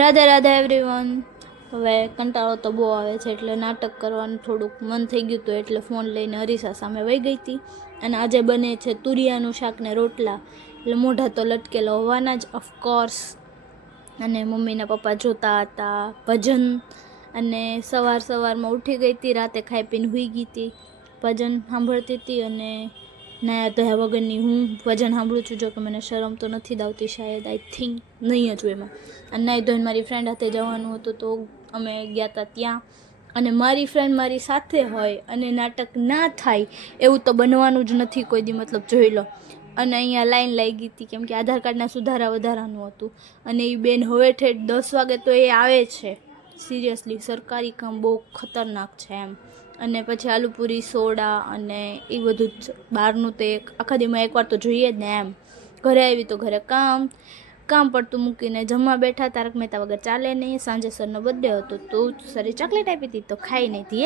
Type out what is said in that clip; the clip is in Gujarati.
રાધે રાધે એવરીવન. હવે કંટાળો તો બહુ આવે છે એટલે નાટક કરવાનું થોડુંક મન થઈ ગયું હતું એટલે ફોન લઈને અરીસા સામે વહી ગઈ હતી. અને આજે બને છે તુરિયાનું શાક ને રોટલા, એટલે મોઢા તો લટકેલા હોવાના જ ઓફકોર્સ. અને મમ્મીના પપ્પા જોતા હતા ભજન, અને સવારમાં ઉઠી ગઈ હતી, રાતે ખાઈ પીને સૂઈ ગઈ હતી, ભજન સાંભળતી હતી. અને નાયા ધોયા વગરની હું ભજન સાંભળું છું, જો કે મને શરમ તો નથી જ આવતી શાયદ, આઈ થિંક નહીં જ એમાં. અને નાહી ધોઈને મારી ફ્રેન્ડ સાથે જવાનું હતું તો અમે ગયા હતા ત્યાં. અને મારી ફ્રેન્ડ મારી સાથે હોય અને નાટક ના થાય એવું તો બનવાનું જ નથી કોઈ દી, મતલબ જોઈ લો. અને અહીંયા લાઈન લાગી હતી કેમ કે આધાર કાર્ડના સુધારા વધારાનું હતું. અને એ બેન હવે ઠેઠ 10 વાગે તો એ આવે છે. સિરિયસલી સરકારી કામ બહુ ખતરનાક છે એમ. અને પછી આલુપુરી સોડા અને એ બધું જ બહારનું તો આખા દીમાં એકવાર તો જોઈએ જ ને એમ. ઘરે આવી તો ઘરે કામ પડતું મૂકીને જમવા બેઠા. તારક મહેતા વગર ચાલે નહીં. સાંજે સરનો બર્થડે હતો તો સરે ચોકલેટ આપી હતી તો ખાઈ નહીં હતી.